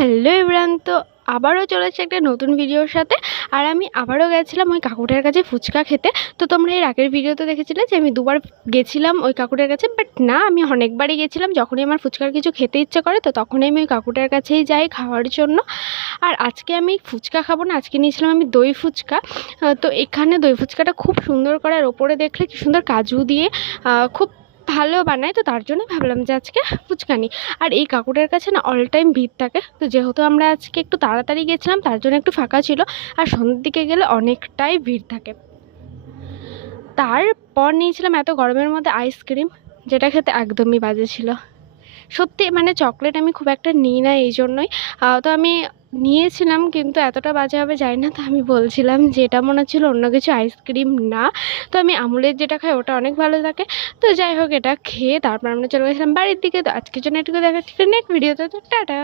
Hello everyone, তো আবারও চলেছে একটা নতুন ভিডিওর সাথে। আর আমি আবারও গেছিলাম ওই কাকুটার কাছে ফুচকা খেতে। তো তোমরা এর আগের ভিডিওতে দেখেছিলে যে আমি দুবার গেছিলাম ওই কাকুটার কাছে, বাট না, আমি অনেকবারই গেছিলাম। যখনই আমার ফুচকার কিছু খেতে ইচ্ছে করে তো তখনই আমি ওই কাকুটার কাছেই যাই খাওয়ার জন্য। আর আজকে আমি ফুচকা খাবো না, আজকে নিয়েছিলাম আমি দই ফুচকা। তো এখানে দই ফুচকাটা খুব সুন্দর করে, আর ওপরে দেখলে কি সুন্দর কাজু দিয়ে খুব ভালো বানায়। তো তার জন্যই ভাবলাম যে আজকে ফুচকা নিই। আর এই কাকুটার কাছে না অল টাইম ভিড় থাকে। তো যেহেতু আমরা আজকে একটু তাড়াতাড়ি গেছিলাম তার জন্য একটু ফাঁকা ছিল, আর সন্ধ্যের দিকে গেলে অনেকটাই ভিড় থাকে। তারপর নিয়েছিলাম এত গরমের মধ্যে আইসক্রিম, যেটা খেতে একদমই বাজে ছিল। সত্যি মানে চকলেট আমি খুব একটা নিই না, এই জন্যই তো আমি নিয়েছিলাম, কিন্তু এতটা বাজে হবে জানি না। তো আমি বলছিলাম যে এটা মনে হচ্ছিলো অন্য কিছু, আইসক্রিম না। তো আমি আমুলের যেটা খাই ওটা অনেক ভালো থাকে। তো যাই হোক, এটা খেয়ে তারপর আমরা চলে গেছিলাম বাড়ির দিকে। তো আজকের জন্য এটুকু দেখা, নেক্সট ভিডিওতে। তো টাটা।